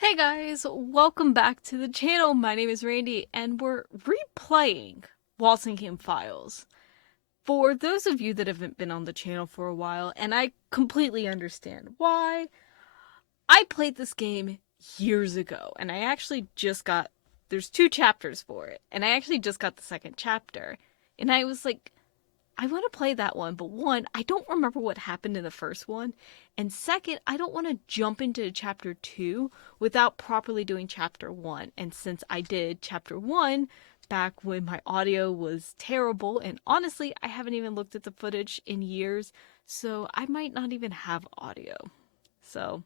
Hey guys, welcome back to the channel. My name is Randy and we're replaying Walsingham Files. For those of you that haven't been on the channel for a while, and I completely understand why, I played this game years ago and I actually just got, there's 2 chapters for it, and I actually just got the second chapter. And I was like, I want to play that one, but one, I don't remember what happened in the first one. And second, I don't want to jump into chapter 2 without properly doing chapter 1. And since I did chapter 1 back when my audio was terrible, and honestly, I haven't even looked at the footage in years, so I might not even have audio. So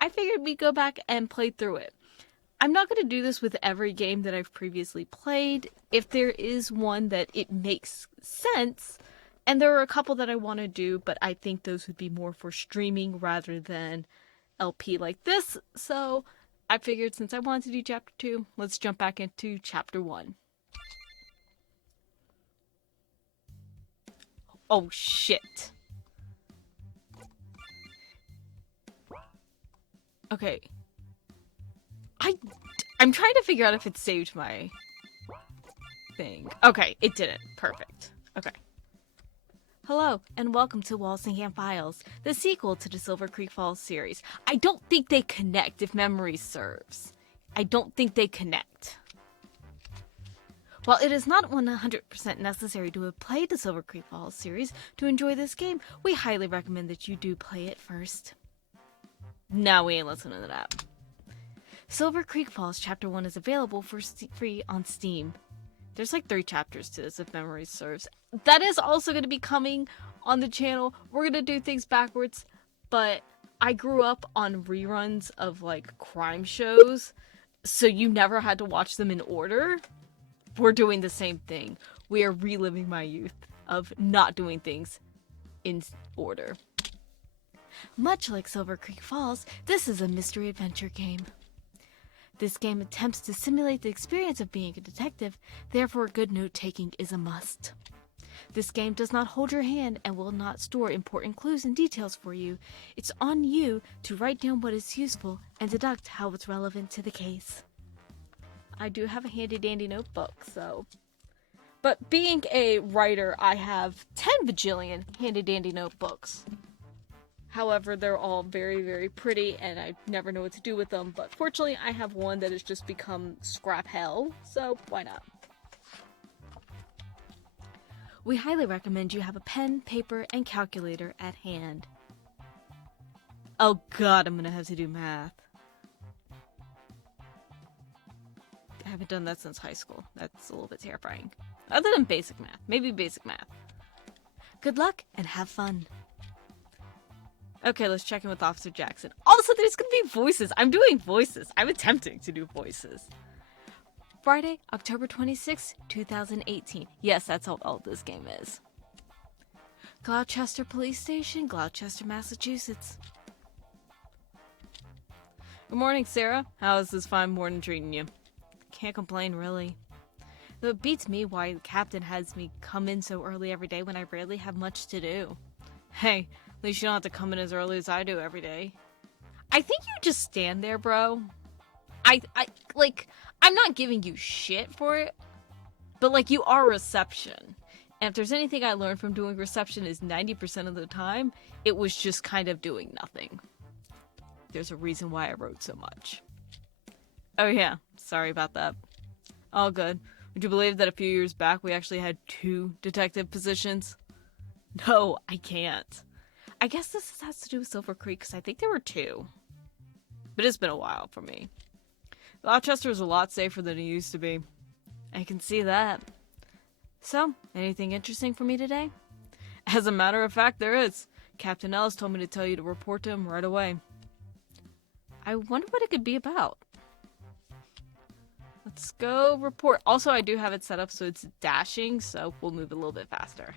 I figured we'd go back and play through it. I'm not going to do this with every game that I've previously played. If there is one that it makes sense, and there are a couple that I want to do, but I think those would be more for streaming rather than LP like this. So I figured since I wanted to do chapter 2, let's jump back into chapter 1. Oh shit. Okay. I'm trying to figure out if it saved my thing. Okay, it didn't. Perfect. Okay. Hello, and welcome to Walsingham Files, the sequel to the Silver Creek Falls series. I don't think they connect, if memory serves. I don't think they connect. While it is not 100% necessary to have played the Silver Creek Falls series to enjoy this game, we highly recommend that you do play it first. No, we ain't listening to that. Silver Creek Falls Chapter 1 is available for free on Steam. There's like 3 chapters to this, if memory serves. That is also going to be coming on the channel. We're going to do things backwards, but I grew up on reruns of like crime shows, so you never had to watch them in order. We're doing the same thing. We are reliving my youth of not doing things in order. Much like Silver Creek Falls, this is a mystery adventure game. This game attempts to simulate the experience of being a detective, therefore good note-taking is a must. This game does not hold your hand and will not store important clues and details for you. It's on you to write down what is useful and deduct how it's relevant to the case. I do have a handy-dandy notebook, so... But being a writer, I have 10 bajillion handy-dandy notebooks. However, they're all very, very pretty, and I never know what to do with them. But fortunately, I have one that has just become scrap hell, so why not? We highly recommend you have a pen, paper, and calculator at hand. Oh god, I'm gonna have to do math. I haven't done that since high school. That's a little bit terrifying. Other than basic math. Maybe basic math. Good luck, and have fun. Okay, let's check in with Officer Jackson. All of a sudden, there's going to be voices. I'm doing voices. I'm attempting to do voices. Friday, October 26, 2018. Yes, that's how old this game is. Gloucester Police Station, Gloucester, Massachusetts. Good morning, Sarah. How is this fine morning treating you? Can't complain, really. Though it beats me why the captain has me come in so early every day when I rarely have much to do. Hey, at least you don't have to come in as early as I do every day. I think you just stand there, bro. I'm not giving you shit for it, but like, you are reception. And if there's anything I learned from doing reception is 90% of the time, it was just kind of doing nothing. There's a reason why I wrote so much. Oh yeah, sorry about that. All good. Would you believe that a few years back we actually had 2 detective positions? No, I can't. I guess this has to do with Silver Creek, because I think there were 2. But it's been a while for me. Gloucester is a lot safer than it used to be. I can see that. So, anything interesting for me today? As a matter of fact, there is. Captain Ellis told me to tell you to report to him right away. I wonder what it could be about. Let's go report. Also, I do have it set up so it's dashing, so we'll move a little bit faster.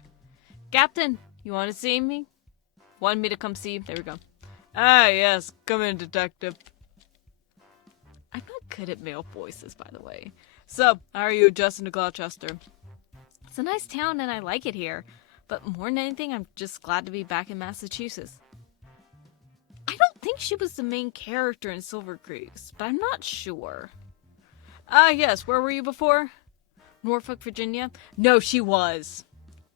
Captain, you want to see me? Want me to come see you? There we go. Ah, yes. Come in, detective. I'm not good at male voices, by the way. So, how are you adjusting to Gloucester? It's a nice town and I like it here. But more than anything, I'm just glad to be back in Massachusetts. I don't think she was the main character in Silver Creeks, but I'm not sure. Yes, where were you before? Norfolk, Virginia? No, she was.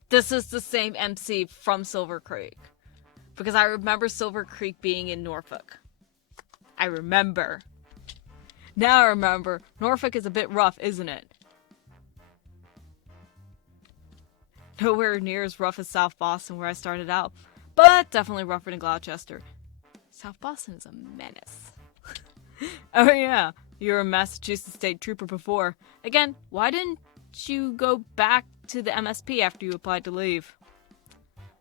This is the same MC from Silver Creek. Because I remember Silver Creek being in Norfolk. I remember. Now I remember. Norfolk is a bit rough, isn't it? Nowhere near as rough as South Boston where I started out. But definitely rougher than Gloucester. South Boston is a menace. Oh yeah, you were a Massachusetts State Trooper before. Again, why didn't you go back to the MSP after you applied to leave?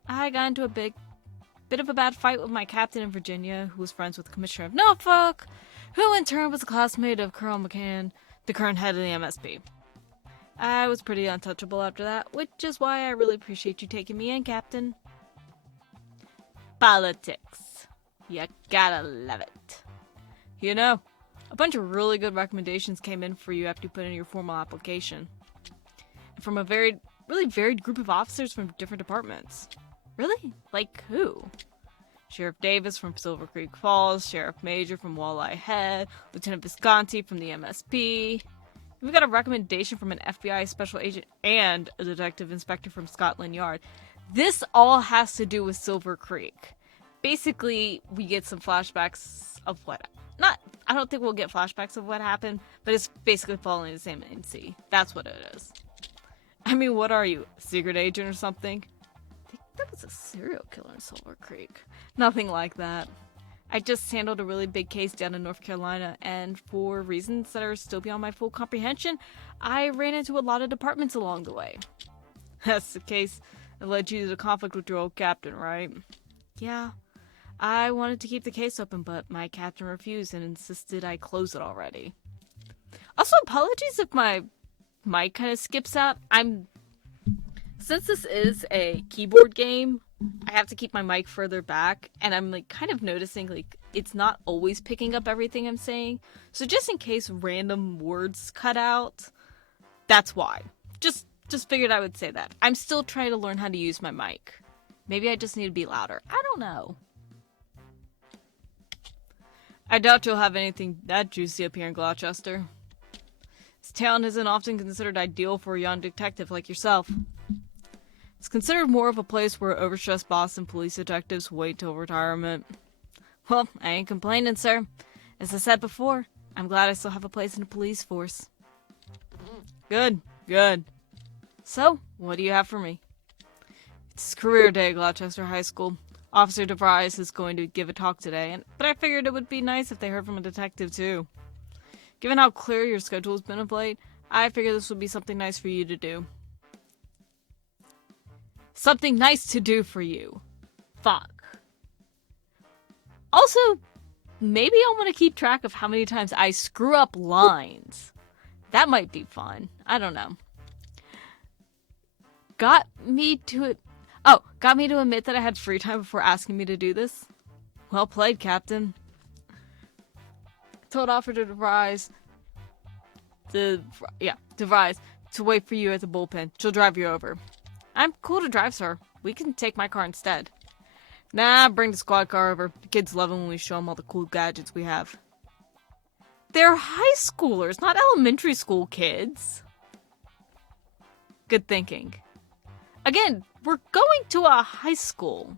I got into a bit of a bad fight with my captain in Virginia, who was friends with the Commissioner of Norfolk, who in turn was a classmate of Colonel McCann, the current head of the MSP. I was pretty untouchable after that, which is why I really appreciate you taking me in, Captain. Politics. You gotta love it. You know, a bunch of really good recommendations came in for you after you put in your formal application. And from a really varied group of officers from different departments. Really? Like who? Sheriff Davis from Silver Creek Falls, Sheriff Major from Walleye Head, Lieutenant Visconti from the MSP. We got a recommendation from an FBI special agent and a detective inspector from Scotland Yard. This all has to do with Silver Creek. Basically, we get some flashbacks of I don't think we'll get flashbacks of what happened, but it's basically following the same MC. That's what it is. I mean, what are you, a secret agent or something? I think that was a serial killer in Silver Creek. Nothing like that. I just handled a really big case down in North Carolina, and for reasons that are still beyond my full comprehension, I ran into a lot of departments along the way. That's the case that led you to the conflict with your old captain, right? Yeah. I wanted to keep the case open, but my captain refused and insisted I close it already. Also, apologies if my mic kind of skips out. Since this is a keyboard game, I have to keep my mic further back, and I'm kind of noticing it's not always picking up everything I'm saying. So just in case random words cut out, that's why. Just figured I would say that. I'm still trying to learn how to use my mic. Maybe I just need to be louder. I don't know. I doubt you'll have anything that juicy up here in Gloucester. This town isn't often considered ideal for a young detective like yourself. It's considered more of a place where overstressed Boston police detectives wait till retirement. Well, I ain't complaining, sir. As I said before, I'm glad I still have a place in the police force. Good. So, what do you have for me? It's career day at Gloucester High School. Officer DeVries is going to give a talk today, but I figured it would be nice if they heard from a detective, too. Given how clear your schedule has been of late, I figured this would be something nice for you to do. Something nice to do for you. Fuck. Also, maybe I want to keep track of how many times I screw up lines. That might be fun. I don't know. Got me to admit that I had free time before asking me to do this? Well played, Captain. Told Officer DeVries to wait for you at the bullpen. She'll drive you over. I'm cool to drive, sir. We can take my car instead. Nah, bring the squad car over. The kids love it when we show them all the cool gadgets we have. They're high schoolers, not elementary school kids. Good thinking. Again, we're going to a high school.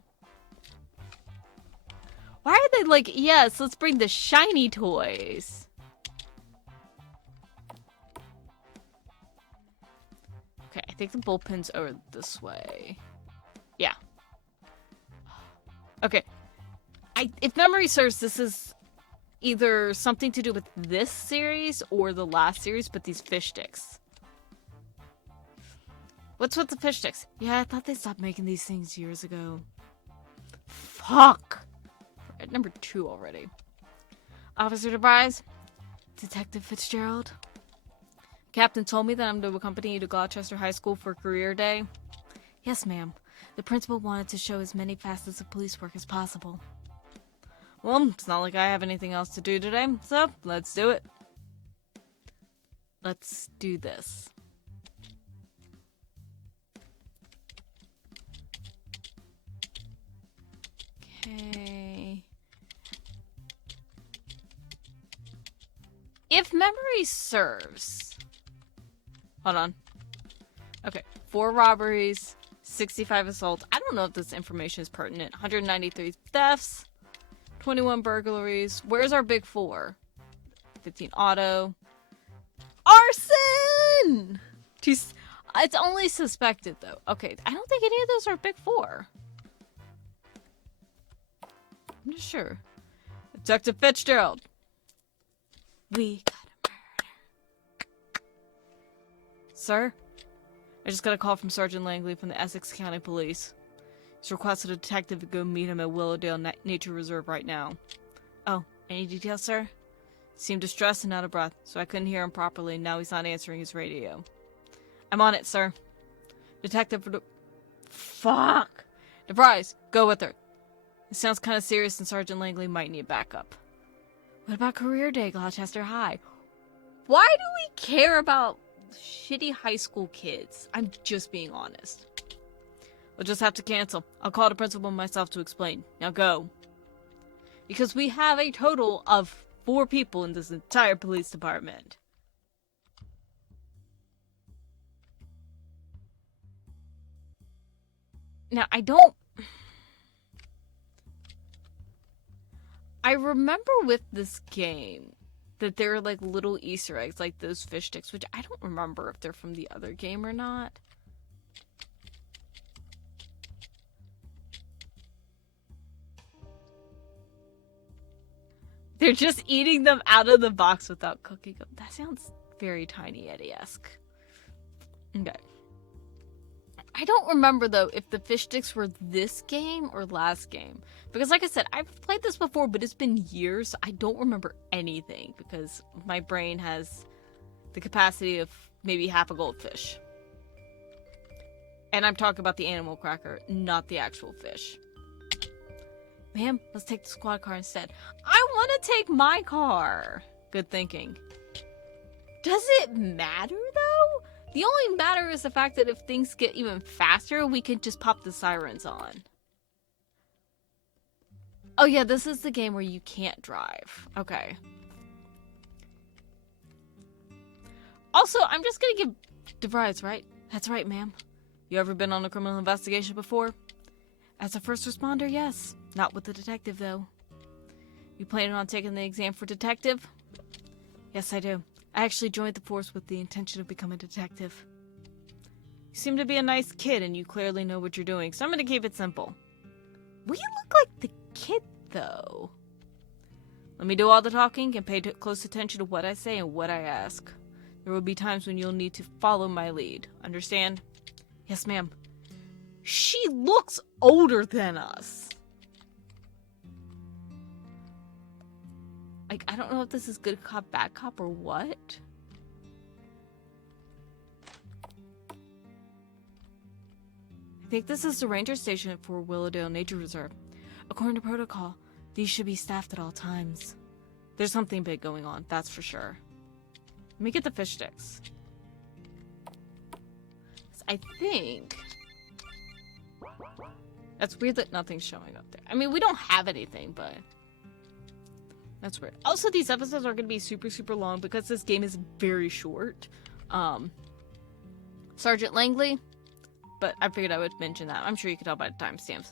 Why are they yes, let's bring the shiny toys. Okay, I think the bullpen's over this way. Yeah. Okay. If memory serves, this is either something to do with this series or the last series, but these fish sticks. What's with the fish sticks? Yeah, I thought they stopped making these things years ago. Fuck! We're at number 2 already. Officer DeVries? Detective Fitzgerald? Captain told me that I'm to accompany you to Gloucester High School for career day. Yes, ma'am. The principal wanted to show as many facets of police work as possible. Well, it's not like I have anything else to do today, so let's do it. Let's do this. Okay. If memory serves... Hold on. Okay, 4 robberies, 65 assaults. I don't know if this information is pertinent. 193 thefts, 21 burglaries. Where's our big 4? 15 auto. Arson! It's only suspected, though. Okay, I don't think any of those are big 4. I'm not sure. Detective Fitzgerald. We got a murder. Sir? I just got a call from Sergeant Langley from the Essex County Police. He's requested a detective to go meet him at Willowdale Nature Reserve right now. Oh, any details, sir? He seemed distressed and out of breath, so I couldn't hear him properly, and now he's not answering his radio. I'm on it, sir. Detective... Fuck! DeVries, go with her. It sounds kind of serious, and Sergeant Langley might need backup. What about career day, Gloucester High? Why do we care about shitty high school kids? I'm just being honest. We'll just have to cancel. I'll call the principal myself to explain. Now go. Because we have a total of 4 people in this entire police department. Now, I remember with this game that there are like little Easter eggs like those fish sticks, which I don't remember if they're from the other game or not. They're just eating them out of the box without cooking them. That sounds very Tiny Eddie-esque. Okay. I don't remember, though, if the fish sticks were this game or last game. Because, like I said, I've played this before, but it's been years. So I don't remember anything because my brain has the capacity of maybe half a goldfish. And I'm talking about the animal cracker, not the actual fish. Ma'am, let's take the squad car instead. I want to take my car. Good thinking. Does it matter, though? The only matter is the fact that if things get even faster, we can just pop the sirens on. Oh yeah, this is the game where you can't drive. Okay. Also, I'm just gonna give DeVries, right? That's right, ma'am. You ever been on a criminal investigation before? As a first responder, yes. Not with the detective, though. You planning on taking the exam for detective? Yes, I do. I actually joined the force with the intention of becoming a detective. You seem to be a nice kid, and you clearly know what you're doing, so I'm gonna keep it simple. We look like the kid, though. Let me do all the talking and pay close attention to what I say and what I ask. There will be times when you'll need to follow my lead. Understand? Yes, ma'am. She looks older than us. Like, I don't know if this is good cop, bad cop, or what. I think this is the ranger station for Willowdale Nature Reserve. According to protocol, these should be staffed at all times. There's something big going on, that's for sure. Let me get the fish sticks. I think... That's weird that nothing's showing up there. I mean, we don't have anything, but... That's weird. Also, these episodes are going to be super, super long because this game is very short. Sergeant Langley, but I figured I would mention that. I'm sure you could tell by the timestamps.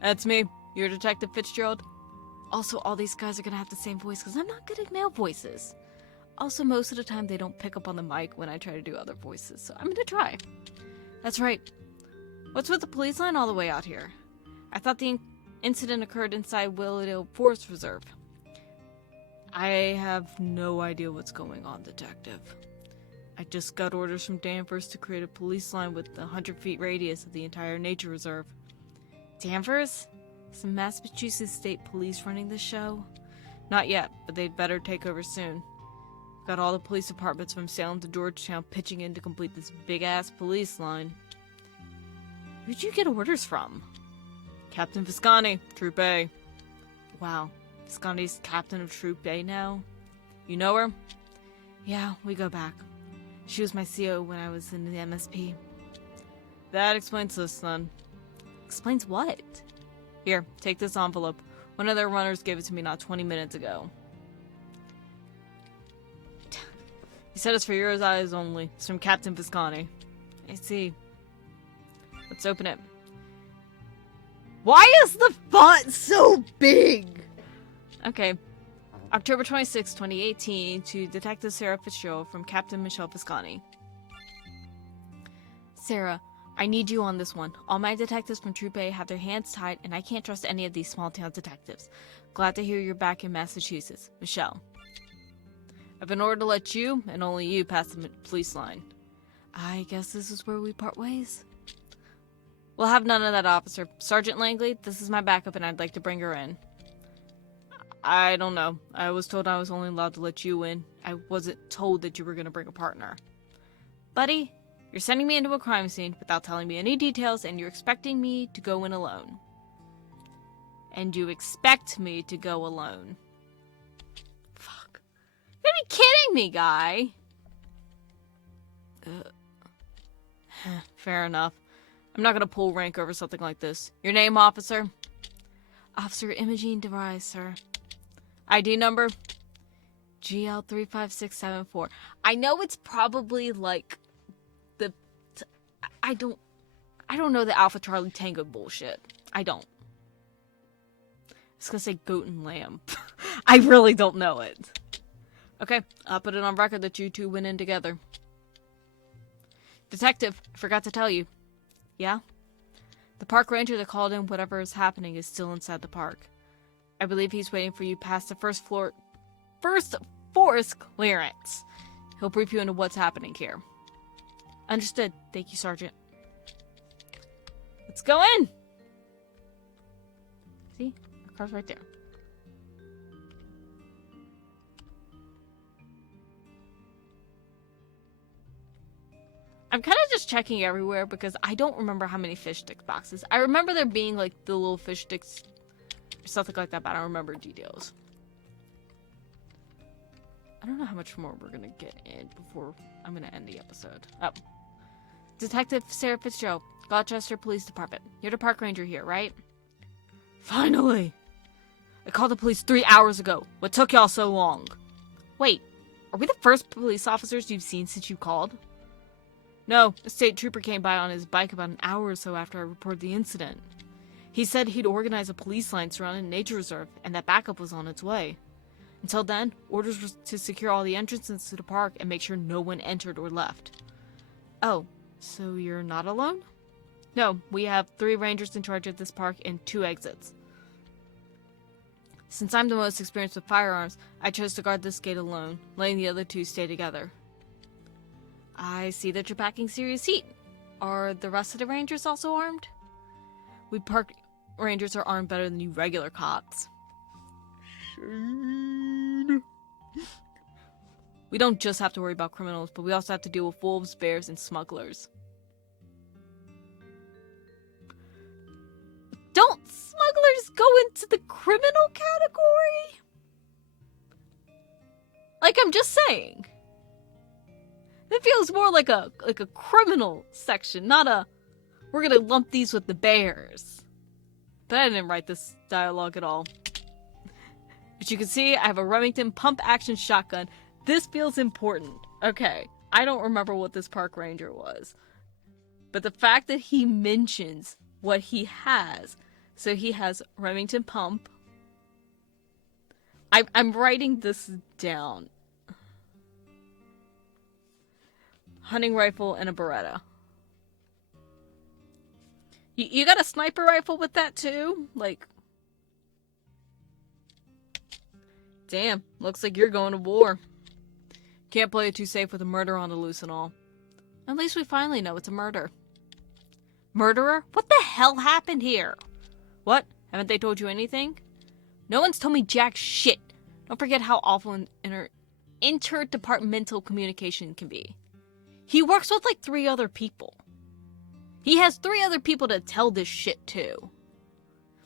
That's me. You're Detective Fitzgerald. Also, all these guys are going to have the same voice because I'm not good at male voices. Also, most of the time they don't pick up on the mic when I try to do other voices, so I'm going to try. That's right. What's with the police line all the way out here? I thought the incident occurred inside Willowdale Forest Reserve. I have no idea what's going on, Detective. I just got orders from Danvers to create a police line with a 100-foot radius of the entire nature reserve. Danvers? Is the Massachusetts State Police running the show? Not yet, but they'd better take over soon. Got all the police departments from Salem to Georgetown pitching in to complete this big-ass police line. Who'd you get orders from? Captain Visconti, Troop A. Wow. Visconti's captain of Troop A now? You know her? Yeah, we go back. She was my CO when I was in the MSP. That explains this, then. Explains what? Here, take this envelope. One of their runners gave it to me not 20 minutes ago. He said it's for your eyes only. It's from Captain Visconti. I see. Let's open it. Why is the font so big? Okay. October 26, 2018, to Detective Sarah Fitzgerald from Captain Michelle Visconti. Sarah, I need you on this one. All my detectives from Troop A have their hands tied, and I can't trust any of these small-town detectives. Glad to hear you're back in Massachusetts. Michelle. I've been ordered to let you, and only you, pass the police line. I guess this is where we part ways. We'll have none of that, officer. Sergeant Langley, this is my backup, and I'd like to bring her in. I don't know. I was told I was only allowed to let you in. I wasn't told that you were going to bring a partner. Buddy, you're sending me into a crime scene without telling me any details, and you're expecting me to go in alone. And you expect me to go alone. Fuck. You're gonna be kidding me, guy. Fair enough. I'm not gonna pull rank over something like this. Your name, officer? Officer Imogene DeVries, sir. ID number? GL35674. I know it's probably like the... I don't know the Alpha Charlie Tango bullshit. I don't. I was gonna say goat and lamb. I really don't know it. Okay, I'll put it on record that you two went in together. Detective, I forgot to tell you. Yeah? The park ranger that called in whatever is happening is still inside the park. I believe he's waiting for you past the first forest clearance. He'll brief you into what's happening here. Understood. Thank you, Sergeant. Let's go in! See? The car's right there. I'm kind of just checking everywhere because I don't remember how many fish stick boxes. I remember there being like the little fish sticks or something like that, but I don't remember details. I don't know how much more we're gonna get in before I'm gonna end the episode. Oh. Detective Sarah Fitzgerald, Gloucester Police Department. You're the park ranger here, right? Finally! I called the police 3 hours ago. What took y'all so long? Wait, are we the first police officers you've seen since you called? No, a state trooper came by on his bike about an hour or so after I reported the incident. He said he'd organize a police line surrounding a nature reserve, and that backup was on its way. Until then, orders were to secure all the entrances to the park and make sure no one entered or left. Oh, so you're not alone? No, we have 3 rangers in charge of this park and 2 exits. Since I'm the most experienced with firearms, I chose to guard this gate alone, letting the other 2 stay together. I see that you're packing serious heat. Are the rest of the rangers also armed? We park rangers are armed better than you regular cops. We don't just have to worry about criminals, but we also have to deal with wolves, bears, and smugglers. Don't smugglers go into the criminal category? Like, I'm just saying. It feels more like a criminal section, not a we're gonna lump these with the bears. But I didn't write this dialogue at all. As you can see, I have a Remington pump-action shotgun. This feels important. Okay, I don't remember what this park ranger was. But the fact that he mentions what he has, so he has Remington pump. I'm writing this down. Hunting rifle and a Beretta. You got a sniper rifle with that too? Like, damn, looks like you're going to war. Can't play it too safe with a murder on the loose and all. At least we finally know it's a murder. Murderer? What the hell happened here? What? Haven't they told you anything? No one's told me jack shit. Don't forget how awful interdepartmental communication can be. He works with like 3 other people. He has 3 other people to tell this shit to.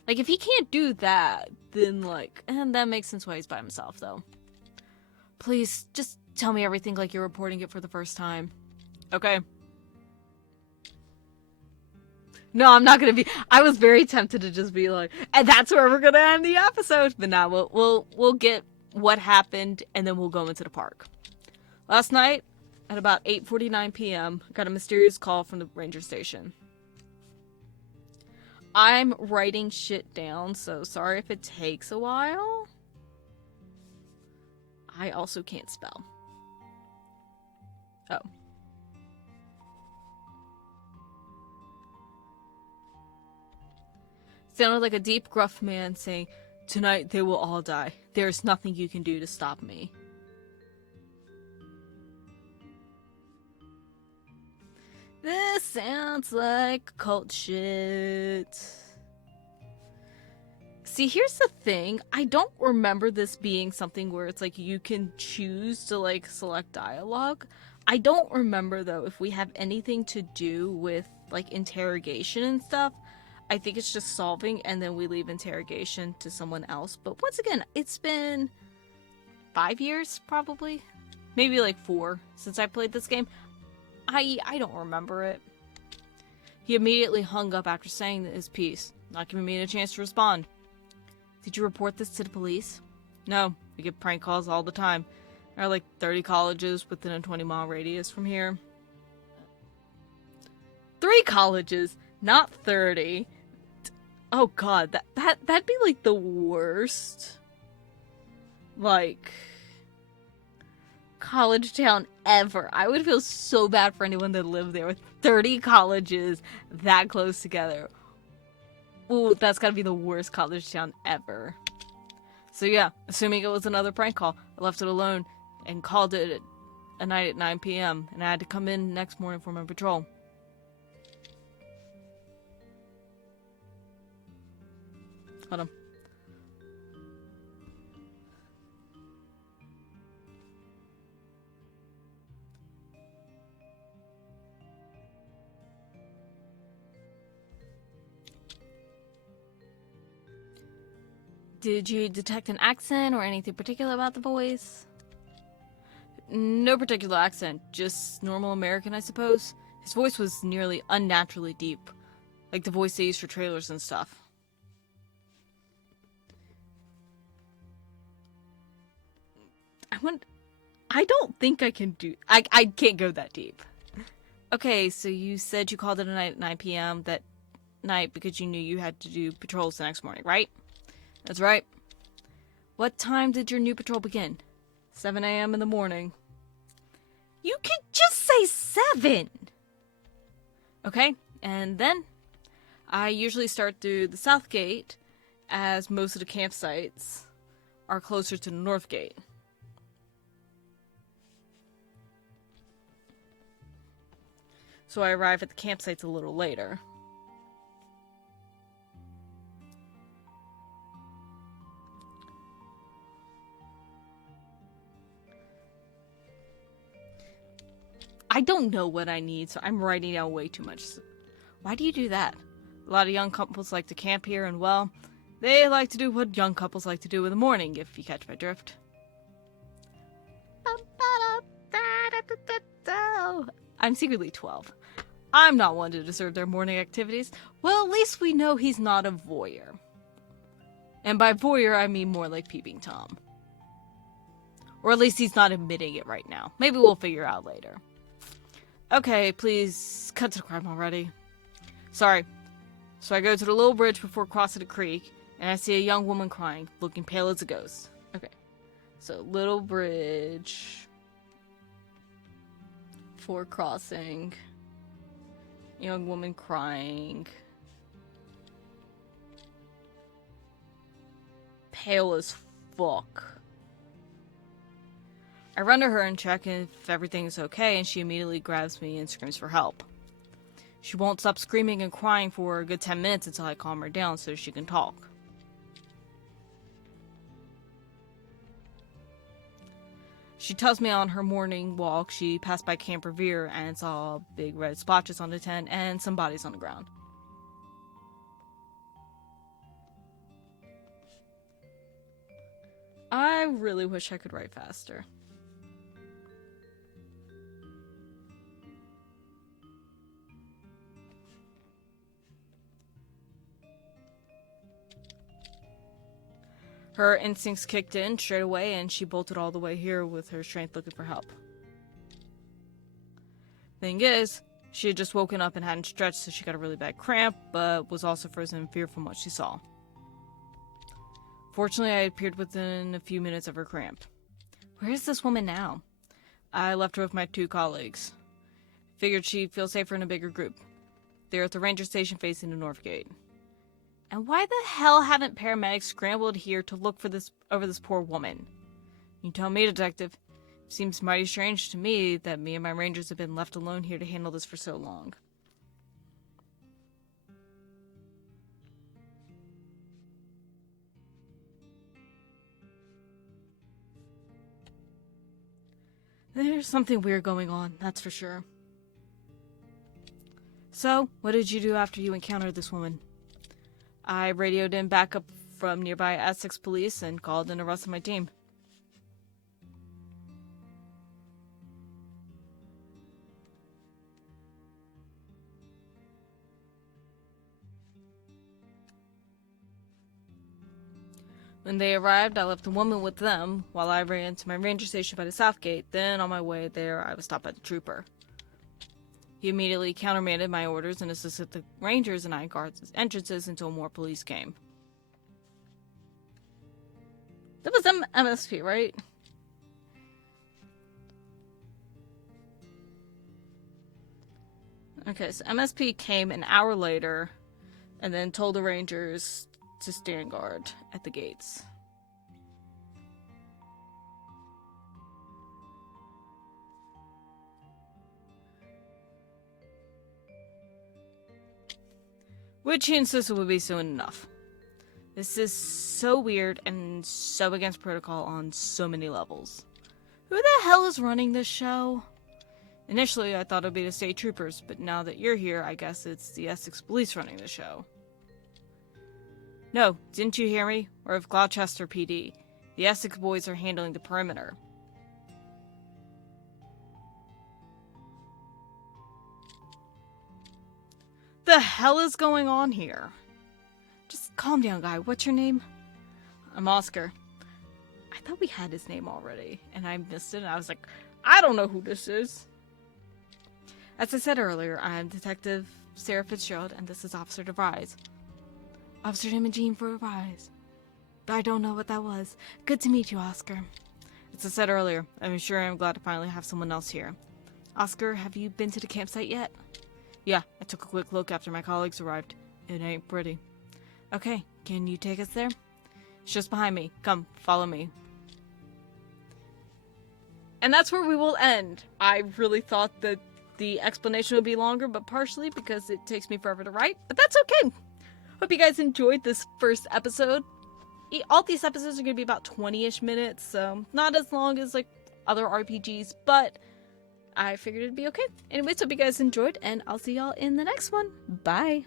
Like, if he can't do that, then like, and that makes sense why he's by himself, though. Please, just tell me everything like you're reporting it for the first time. Okay. No, I'm not gonna be. I was very tempted to just be like, and that's where we're gonna end the episode. But now we'll get what happened, and then we'll go into the park. Last night, at about 8:49 p.m., I got a mysterious call from the ranger station. I'm writing shit down, so sorry if it takes a while. I also can't spell. Oh. Sounded like a deep, gruff man saying, "Tonight they will all die. There is nothing you can do to stop me." This sounds like cult shit. See, here's the thing. I don't remember this being something where it's like you can choose to like select dialogue. I don't remember though if we have anything to do with like interrogation and stuff. I think it's just solving and then we leave interrogation to someone else. But once again, it's been 5 years probably. Maybe like 4 since I played this game. I don't remember it. He immediately hung up after saying his piece, not giving me a chance to respond. Did you report this to the police? No, we get prank calls all the time. There are like 30 colleges within a 20-mile radius from here. 3 colleges, not 30. Oh god, that'd be like the worst, like, college town ever. I would feel so bad for anyone that lived there with 30 colleges that close together. Ooh, that's gotta be the worst college town ever. So yeah, assuming it was another prank call, I left it alone and called it a night at 9 p.m. and I had to come in next morning for my patrol. Hold on. Did you detect an accent or anything particular about the voice? No particular accent, just normal American, I suppose. His voice was nearly unnaturally deep, like the voice they use for trailers and stuff. I don't think I can do... I can't go that deep. Okay, so you said you called it a night at 9 p.m. that night because you knew you had to do patrols the next morning, right? That's right. What time did your new patrol begin? 7 a.m. in the morning. You could just say 7! Okay, and then I usually start through the south gate, as most of the campsites are closer to the north gate. So I arrive at the campsites a little later. I don't know what I need, so I'm writing down way too much. Why do you do that? A lot of young couples like to camp here, and well, they like to do what young couples like to do in the morning, if you catch my drift. I'm secretly 12. I'm not one to disturb their morning activities. Well, at least we know he's not a voyeur. And by voyeur, I mean more like peeping Tom. Or at least he's not admitting it right now. Maybe we'll figure out later. Okay, please cut to the crime already. Sorry. So I go to the little bridge before crossing the creek, and I see a young woman crying, looking pale as a ghost. Okay. So, little bridge. Before crossing. Young woman crying. Pale as fuck. I run to her and check if everything's okay, and she immediately grabs me and screams for help. She won't stop screaming and crying for a good 10 minutes until I calm her down so she can talk. She tells me on her morning walk she passed by Camp Revere and saw big red splotches on the tent and some bodies on the ground. I really wish I could write faster. Her instincts kicked in straight away, and she bolted all the way here with her strength looking for help. Thing is, she had just woken up and hadn't stretched, so she got a really bad cramp, but was also frozen in fear from what she saw. Fortunately, I appeared within a few minutes of her cramp. Where is this woman now? I left her with my 2 colleagues. Figured she'd feel safer in a bigger group. They're at the ranger station facing the north gate. And why the hell haven't paramedics scrambled here to look for over this poor woman? You tell me, detective. Seems mighty strange to me that me and my rangers have been left alone here to handle this for so long. There's something weird going on, that's for sure. So, what did you do after you encountered this woman? I radioed in backup from nearby Essex police and called in the rest of my team. When they arrived, I left the woman with them while I ran to my ranger station by the south gate. Then, on my way there, I was stopped by the trooper. He immediately countermanded my orders and assisted the rangers and I guard the entrances until more police came. That was MSP, right? Okay, so MSP came an hour later and then told the rangers to stand guard at the gates. Which he insisted would be soon enough. This is so weird and so against protocol on so many levels. Who the hell is running this show? Initially, I thought it would be the state troopers, but now that you're here, I guess it's the Essex police running the show. No, didn't you hear me? Or of Gloucester PD. The Essex boys are handling the perimeter. The hell is going on here? Just calm down, guy. What's your name? I'm Oscar. I thought we had his name already, and I missed it, and I was like, I don't know who this is. As I said earlier, I'm Detective Sarah Fitzgerald, and this is Officer DeVries. Officer Imogene for Rise. I don't know what that was. Good to meet you, Oscar. As I said earlier, I'm sure I'm glad to finally have someone else here. Oscar, have you been to the campsite yet? Yeah, I took a quick look after my colleagues arrived. It ain't pretty. Okay, can you take us there? It's just behind me. Come, follow me. And that's where we will end. I really thought that the explanation would be longer, but partially because it takes me forever to write. But that's okay. Hope you guys enjoyed this first episode. All these episodes are going to be about 20-ish minutes, so not as long as like other RPGs, but I figured it'd be okay. Anyways, hope you guys enjoyed, and I'll see y'all in the next one. Bye!